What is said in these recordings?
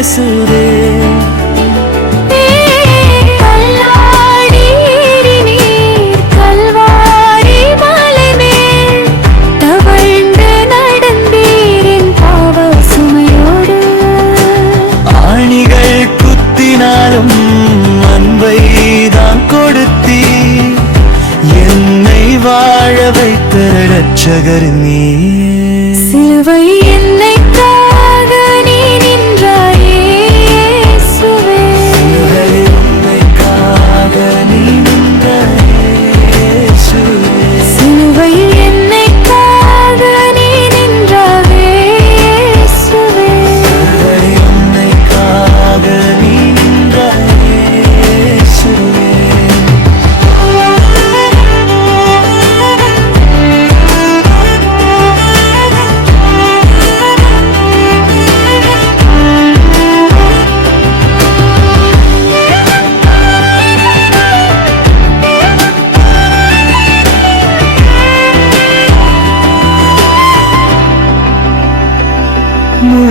பேசுதே. அன்பை தான் கொடுத்தி என்னை வாழ வைத்த இரட்சகர் நீ. சிலுவை என்னைக்காக நீ நின்றாயே இயேசுவே. சிலுவை என்னைக்காக நீ நின்றாயே இயேசுவே. சிலுவை என்னைக்காக நீ நின்றாயே இயேசுவே. சிலுவை என்னைக்காக நீ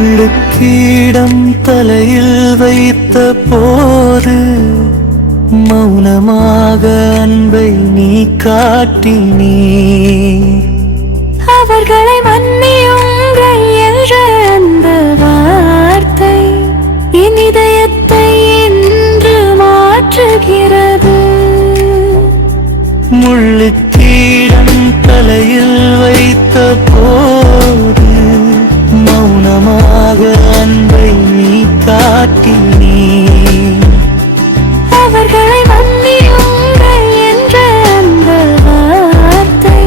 முள்ளுக்கீடம் தலையில் வைத்த போது மௌனமாக அன்பை நீ காட்டினீ. அவர்களை மன்னியுங்கள் என்ற அந்த வார்த்தை என் இதயத்தை என்று மாற்றுகிறது. முள்ளுக்கீடம் தலையில் வைத்த போது மௌனமாக அன்பை நீ காட்டினீ. அவர்களை மன்னியுங்கள் என்ற அந்த வார்த்தை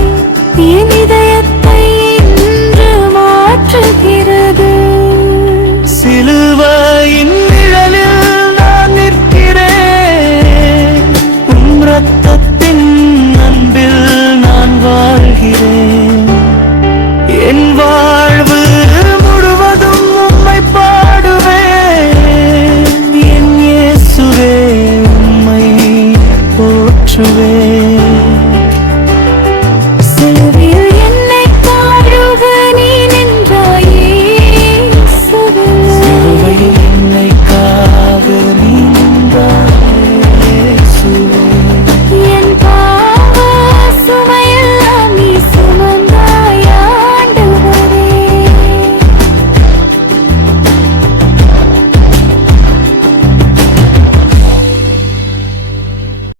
என் இதயத்தை இன்று மாற்றுகிறது. சிலுவை